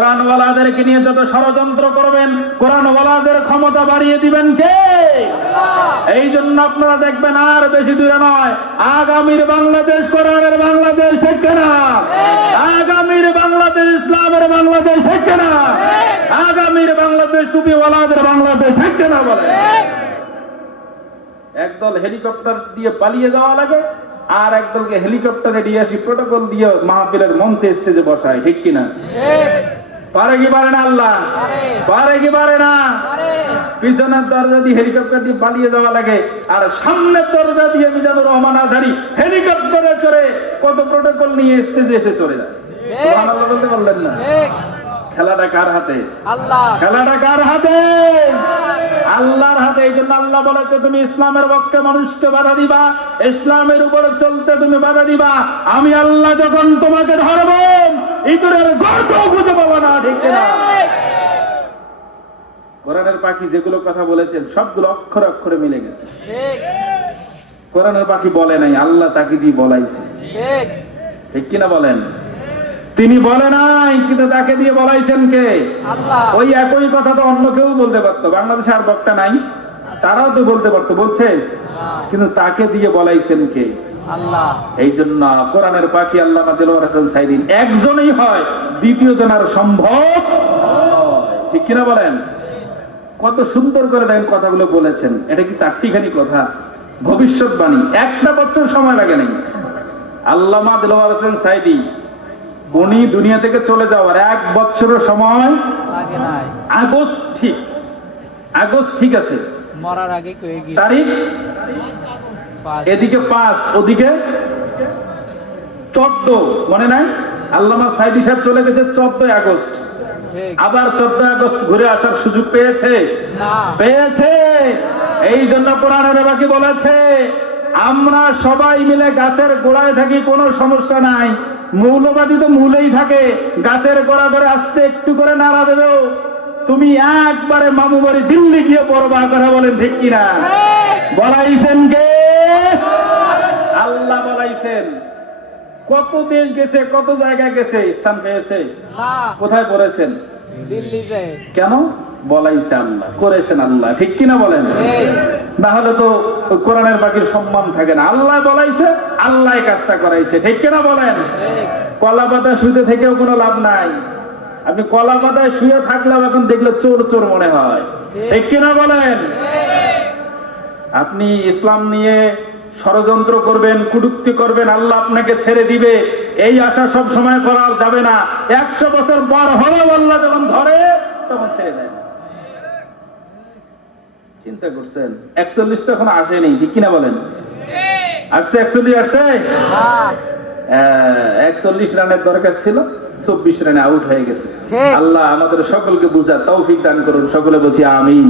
কোরআনওয়ালাদেরকে নিয়ে যত ষড়যন্ত্র করবেন, কোরআনওয়ালাদের ক্ষমতা বাড়িয়ে দিবেন কে? এই জন্য আপনারা দেখবেন আর বেশি দূরে নয়, আগামীর বাংলাদেশ কোরআনের বাংলাদেশ থেকে না, আগামীর বাংলাদেশ ইসলামের বাংলাদেশ থেকে না, আগামীর বাংলাদেশ টুপিওয়ালাদের বাংলাদেশ থেকে না। বলে একদল হেলিকপ্টার দিয়ে পালিয়ে যাওয়া লাগে, আর একদলকে হেলিকপ্টারে দিয়ে আসি প্রোটোকল দিয়ে মাহফিলের মঞ্চে স্টেজে বসায়, ঠিক কিনা? পারে কি পারে না? আল্লাহ পারে কি পারে না? পিছনের দরজা দিয়ে হেলিকপ্টার দিয়ে পালিয়ে যাওয়া লাগে, আর সামনের দরজা দিয়ে মিজানুর রহমান আজহারি হেলিকপ্টারে চড়ে কত প্রোটোকল নিয়ে স্টেজে এসে চলে যায়। সুবহানাল্লাহ বলতে পারলেন না? খেলাটা কার হাতে? আল্লাহ। খেলাটা কার হাতে? আল্লাহর হাতে। এই জন্য আল্লাহ বলেছে, তুমি ইসলামের পক্ষে মানুষকে বাধা দিবা, ইসলামের উপরে চলতে তুমি বাধা দিবা, আমি আল্লাহ যখন তোমাকে ধরব ইঁদুরের গর্ত খুঁজে পাবো না, ঠিক না? কোরআনের পাখি যেগুলো কথা বলেছেন সবগুলো অক্ষরে অক্ষরে মিলে গেছে। কোরআনের পাখি বলে নাই, আল্লাহ তাকে দিয়ে বলাইছে, ঠিক কিনা বলেন? তিনি বলে নাই, কিন্তু তাকে দিয়ে বলাইছেন কে? আল্লাহ। ওই একই কথা তো অন্য কেউ বলতে পারতো, বাংলাদেশে আর বক্তা নাই, তারাও তো বলতে পারতো, বলছে, কিন্তু তাকে দিয়ে বলাইছেন কে? আল্লাহ। এই জন্য কোরআনের পাখি আল্লামা দেলোয়ার হোসেন সাইদী একজনই হয়, দ্বিতীয় জন আর সম্ভব, ঠিক কিনা বলেন? কত সুন্দর করে দেখেন কথাগুলো বলেছেন। এটা কি চারটিখানি কথা? ভবিষ্যৎবাণী, একটা বছর সময় লাগে নাই। আল্লামা দেলোয়ার হোসেন সাইদী উনি দুনিয়া থেকে চলে যাওয়ার 1 বছরের সময় লাগে নাই। আগস্ট ঠিক আছে, মরার আগে তারিখ এদিকে 5, ওদিকে 14, মনে নাই? আল্লামা সাইদী সাহেব চলে গেছে 14 আগস্ট, আবার 14 আগস্ট ঘুরে আসার সুযোগ পেয়েছে না? পেয়েছে। এই জন্য কোরআনের বাকি বলেছে, আমরা সবাই মিলে গাছের গোড়ায় থাকি, কোনো সমস্যা নাই। মৌলবাদী তো মূলেই থাকে, গাছের গোড়া ধরে আস্তে একটু করে নাড়া দেবেও, তুমি একবারে মামু বাড়ি দিল্লি গিয়ে পরবা করে, বলেন ঠিক কিনা? বলাইছেন কে? আল্লাহ বলাইছেন। কত দেশ গেছে, কত জায়গায় গেছে, স্থান পেয়েছে? কোথায় পড়েছেন? দিল্লি যায়। কেন? বলাইছে আল্লাহ, করেছেন আল্লাহ, ঠিক কিনা বলেন? না হলে তো কোরআনের বাকির সম্মান থাকে না। আল্লাহ বলাইছে, আল্লাহ কাজটা করাইছে, ঠিক কিনা বলেন? কলা পাতা শুতে থেকেও কোনো লাভ নাই। আপনি কলা পাতায় শুয়ে থাকলেও এখন দেখলে চোর চোর মনে হয়, ঠিক কিনা বলেন? আপনি ইসলাম নিয়ে ষড়যন্ত্র করবেন, কুটুক্তি করবেন, আল্লাহ আপনাকে ছেড়ে দিবে, এই আশা সব সময় করা যাবে না। 100 বছর পর হলেও আল্লাহ যখন ধরে তখন ছেড়ে দেয়। চিন্তা করছেন? 41 তো এখন আসেনি, ঠিক কিনা বলেন? আসছে 41, আসছে। 41 রানের দরকার ছিল, 24 রানে আউট হয়ে গেছে। আল্লাহ আমাদের সকলকে বুঝার তৌফিক দান করুন, সকলে বলছি আমিন।